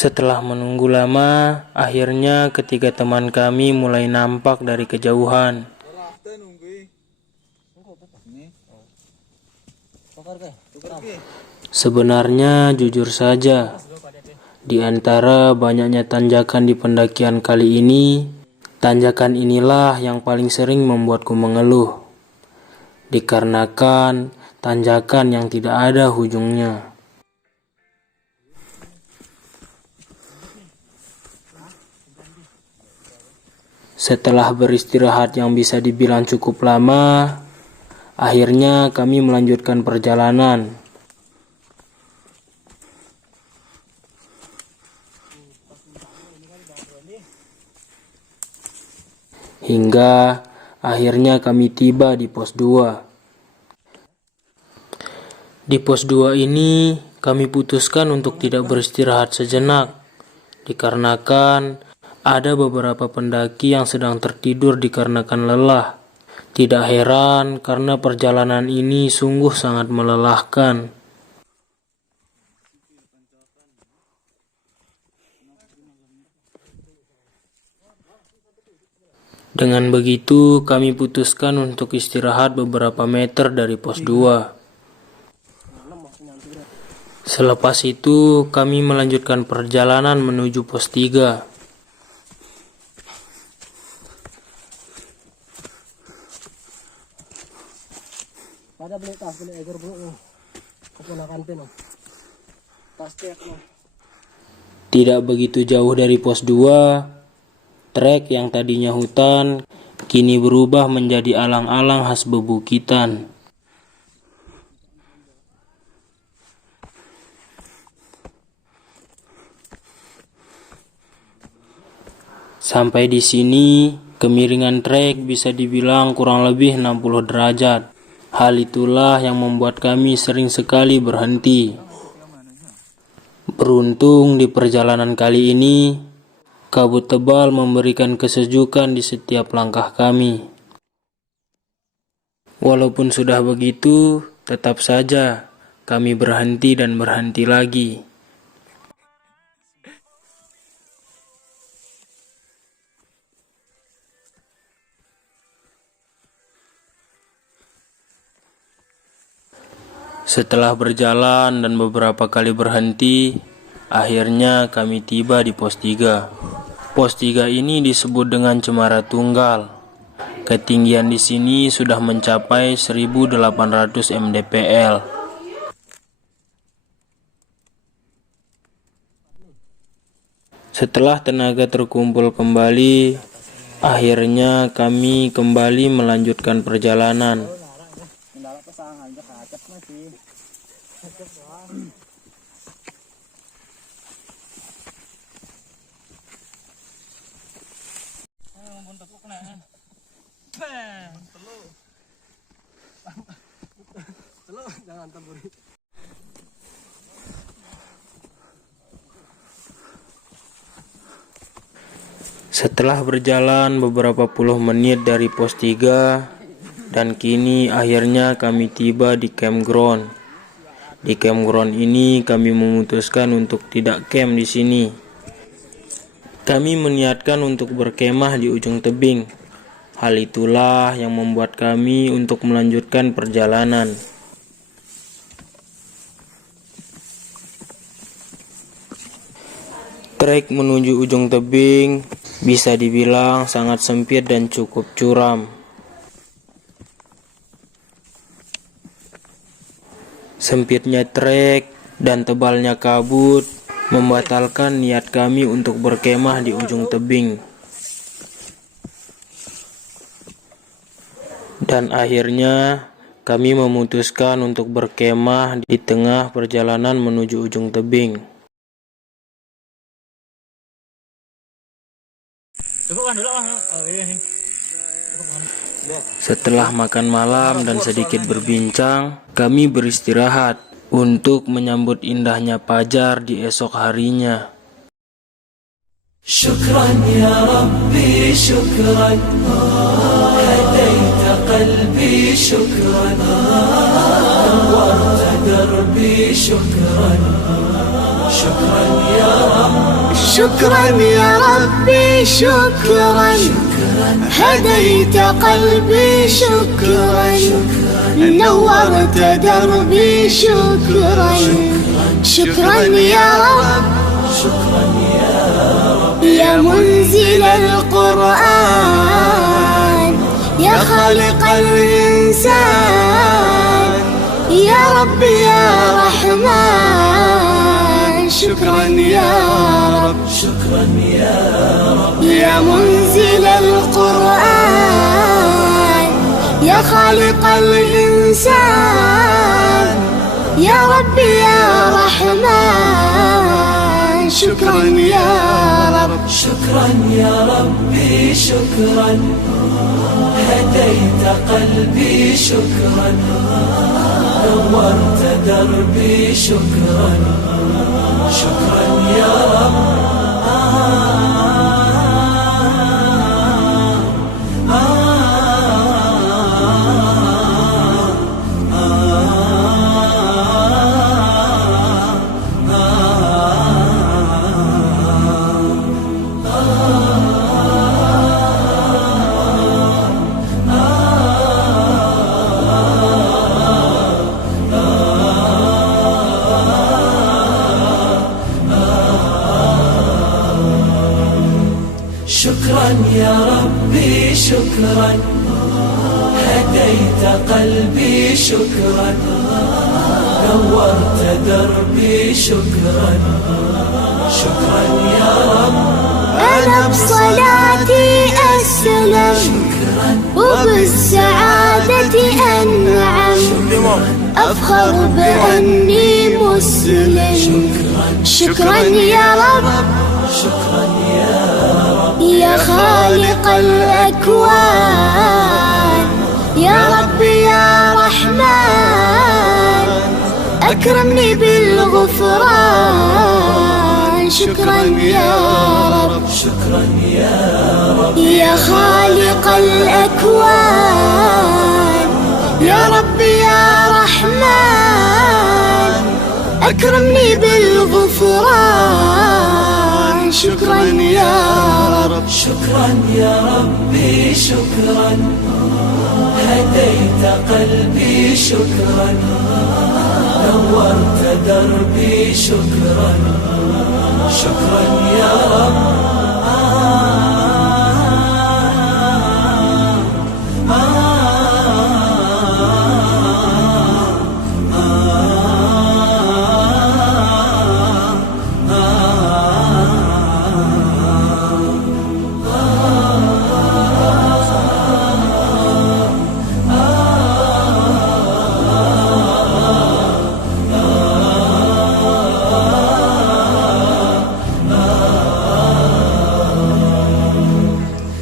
Setelah menunggu lama, akhirnya ketiga teman kami mulai nampak dari kejauhan. Sebenarnya jujur saja, di antara banyaknya tanjakan di pendakian kali ini, tanjakan inilah yang paling sering membuatku mengeluh, dikarenakan tanjakan yang tidak ada ujungnya. Setelah beristirahat yang bisa dibilang cukup lama, akhirnya kami melanjutkan perjalanan. Hingga akhirnya kami tiba di pos 2. Di pos 2 ini kami putuskan untuk tidak beristirahat sejenak, dikarenakan ada beberapa pendaki yang sedang tertidur dikarenakan lelah. Tidak heran karena perjalanan ini sungguh sangat melelahkan. Dengan begitu, kami putuskan untuk istirahat beberapa meter dari pos 2. Selepas itu, kami melanjutkan perjalanan menuju pos 3. Tidak begitu jauh dari pos 2, trek yang tadinya hutan kini berubah menjadi alang-alang khas bebukitan. Sampai di sini, kemiringan trek bisa dibilang kurang lebih 60 derajat. Hal itulah yang membuat kami sering sekali berhenti. Beruntung di perjalanan kali ini, kabut tebal memberikan kesejukan di setiap langkah kami. Walaupun sudah begitu, tetap saja kami berhenti dan berhenti lagi. Setelah berjalan dan beberapa kali berhenti, akhirnya kami tiba di pos 3. Pos 3 ini disebut dengan Cemara Tunggal. Ketinggian di sini sudah mencapai 1800 mdpl. Setelah tenaga terkumpul kembali, akhirnya kami kembali melanjutkan perjalanan. Setelah berjalan beberapa puluh menit dari pos 3, dan kini akhirnya kami tiba di campground. Di campground ini kami memutuskan untuk tidak camp di sini. Kami meniatkan untuk berkemah di ujung tebing. Hal itulah yang membuat kami untuk melanjutkan perjalanan. Trek menuju ujung tebing bisa dibilang sangat sempit dan cukup curam. Sempitnya trek dan tebalnya kabut membatalkan niat kami untuk berkemah di ujung tebing. Dan akhirnya kami memutuskan untuk berkemah di tengah perjalanan menuju ujung tebing. Setelah makan malam dan sedikit berbincang, kami beristirahat untuk menyambut indahnya fajar di esok harinya. Syukran ya Rabbi, syukran, hadaita qalbi, syukran, nawwarta darbi, syukran. شكرا يا رب، شكرا يا ربي شكرا، هديت قلبي شكرا، نورت دربي شكرا، شكرا يا رب، شكرا يا رب، يا منزل القرآن، يا خالق الإنسان، يا رب يا رحمن، شكرا يا رب، شكرا يا رب، يا منزل القرآن، يا خالق الإنسان، يا رب يا رحمن، شكرا يا رب، شكرا يا ربي شكرا، هديت قلبي شكرا، نورت دربي شكرا، شكرا يا رب، شكرا يا ربي شكرا، هديت قلبي شكرا، نورت دربي شكرا، شكرا يا رب، أنا بصلاتي أسلم، وبالسعادة أنعم، أفخر بأني مسلم، شكرا يا رب، شكرا يا رب، يا خالق الأكوان، يا رب يا رحمن، أكرمني بالغفران، شكرا يا رب، شكرا يا رب، يا خالق الأكوان، يا رب يا رحمن، أكرمني بالغفران، شكرا يا رب، شكرا يا ربي شكرا، هديت قلبي شكرا، نورت دربي شكرا، شكرا يا رب،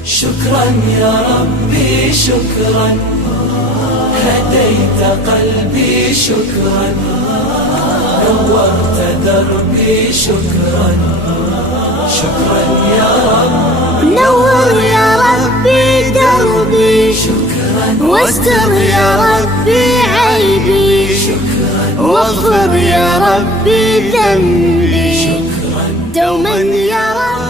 شكرا يا ربي شكرا، هديت قلبي شكرا، نورت دربي شكرا، شكرا يا رب، نور يا ربي دربي شكرا، واستر يا ربي عيبي شكرا، واغفر يا ربي ذنبي شكرا، دوما يا رب.